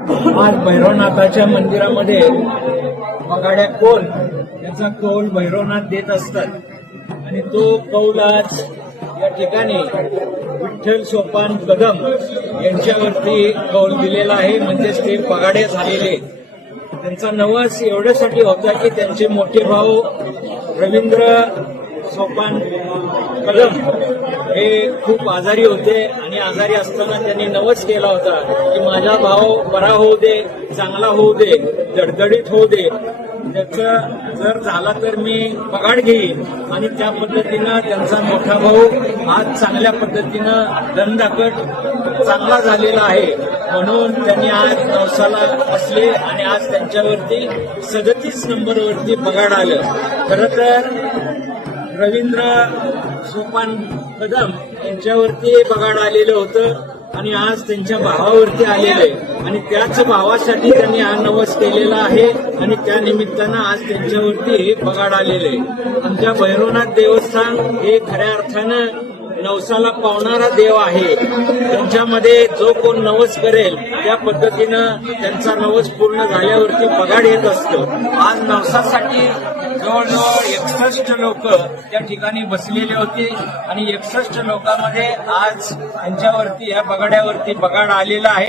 आज भैरवनाथाच्या मंदिरामध्ये बगाड्या कोल याचा कौल भैरवनाथ देत असतात आणि तो कौल आज या ठिकाणी विठ्ठल सोपान कदम यांच्यावरती कौल दिलेला आहे. म्हणजेच ते बगाडे झालेले. त्यांचा नवस एवढ्यासाठी होता की त्यांचे मोठे भाऊ रवींद्र सोपान कदम हे खूप आजारी होते आणि आजारी असताना त्यांनी नवस केला होता की माझा भाऊ बरा होऊ दे, चांगला होऊ दे, दडदडीत होऊ दे. त्याचं जर झाला तर मी पगाड घेईन आणि त्या पद्धतीनं त्यांचा मोठा भाऊ आज चांगल्या पद्धतीनं दणदाकट चांगला झालेला आहे. म्हणून त्यांनी आज नवसाला बसले आणि आज त्यांच्यावरती 37 नंबरवरती पगाड आलं. खरं तर रवींद्र सोपान कदम यांच्यावरती पगाड आलेलं होतं आणि आज त्यांच्या भावावरती आलेलं आहे आणि त्याच भावासाठी त्यांनी हा नवस केलेला आहे आणि त्या निमित्तानं आज त्यांच्यावरती पगाड आलेलं आहे. आमच्या भैरवनाथ देवस्थान हे खऱ्या अर्थानं नवसाला पावणारा देव आहे. त्यांच्यामध्ये जो कोण नवस करेल त्या पद्धतीनं त्यांचा नवस पूर्ण झाल्यावरती पगाड येत असतो. आज नवसासाठी जवळजवळ 61 लोक त्या ठिकाणी बसलेले होते आणि 61 लोकांमध्ये आज त्यांच्यावरती या बगाड्यावरती पगाड आलेला आहे.